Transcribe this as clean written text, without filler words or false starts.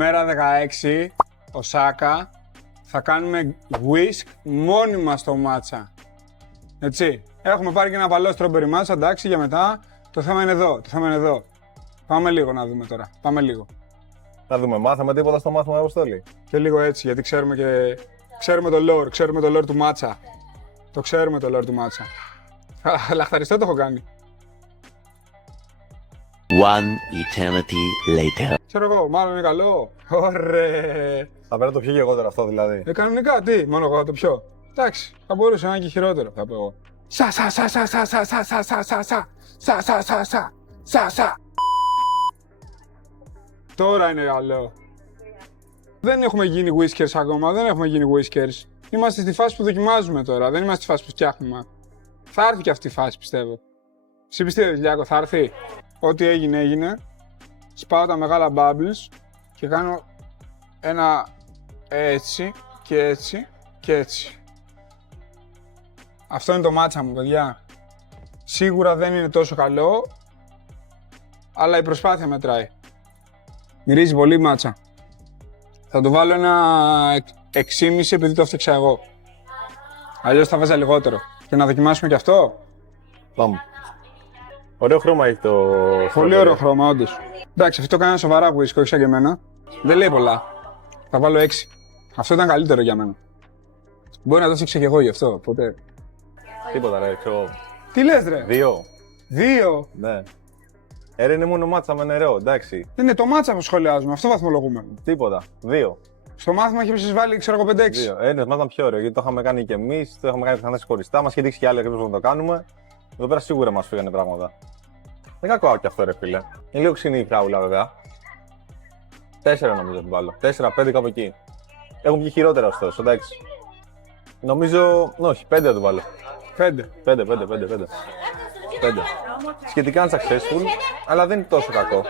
Μέρα 16, Οσάκα, θα κάνουμε whisk μόνοι μας στο μάτσα. Έτσι. Έχουμε πάρει και ένα παλό strawberry μάτσα, εντάξει, για μετά. Το θέμα είναι εδώ. Πάμε λίγο να δούμε τώρα. Πάμε λίγο. Να δούμε, μάθαμε τίποτα στο μάθημα, Αποστόλη. Και λίγο έτσι, γιατί ξέρουμε το lore του μάτσα. Το ξέρουμε το lore του μάτσα. Λαχταριστό το έχω κάνει. One eternity later. Ξέρω εγώ, μάλλον είναι καλό. Ωραία. Θα πρέπει να το πιω και εγώ τώρα αυτό δηλαδή. Κανονικά, τι, μόνο εγώ θα το πιω. Εντάξει, θα μπορούσε να είναι και χειρότερο, θα πω εγώ. Σα. Τώρα είναι καλό. Δεν έχουμε γίνει whiskers ακόμα, δεν έχουμε γίνει whiskers. Είμαστε στη φάση που δοκιμάζουμε τώρα, δεν είμαστε στη φάση που φτιάχνουμε. Θα έρθει και αυτή η φάση, πιστεύω. Εσύ πιστεύεις, Λιάκο, θα έρθει? Ό,τι έγινε. Σπάω τα μεγάλα bubbles και κάνω ένα έτσι και έτσι και έτσι. Αυτό είναι το μάτσα μου, παιδιά. Σίγουρα δεν είναι τόσο καλό, αλλά η προσπάθεια μετράει. Μυρίζει πολύ μάτσα. Θα το βάλω ένα 6,5 επειδή το έφτιαξα εγώ. Αλλιώς θα βάζα λιγότερο. Και να δοκιμάσουμε και αυτό. Πάμε. Ωραίο χρώμα έχει το. Πολύ ωραίο χρώμα, όντως. Εντάξει, αυτό το κάνει σοβαρά whisky, όχι σαν και εμένα. Δεν λέει πολλά. Θα βάλω 6. Αυτό ήταν καλύτερο για μένα. Μπορεί να το έφτιαξα και εγώ γι' αυτό, ποτέ. Τίποτα, ρε, ξέρω. Τι λες, ρε? 2. 2. Ναι. Είναι μόνο μάτσα με νερό, εντάξει. Είναι το μάτσα που σχολιάζουμε, αυτό βαθμολογούμε. Τίποτα. 2. Στο μάθημα έχει βάλει, ξέρω εγώ, 5-6. 2. Ένα ήταν πιο ωραίο γιατί το είχαμε κάνει και εμεί, το είχαμε κάνει πιθανές χωριστά. Μα είχε δείξει και άλλοι ακριβώς να το κάνουμε. Εδώ πέρα σίγουρα μα φύγανε πράγματα. Δεν κακό και αυτό, ρε φίλε. Είναι λίγο ξινή η φράουλα, βέβαια. 4 νομίζω την βάλω. 4-5 κάπου εκεί. Έχουν βγει χειρότερα ωστόσο, εντάξει. Νομίζω. Όχι, 5 θα το βάλω. 5. 5. Σχετικά successful, αλλά δεν είναι τόσο κακό.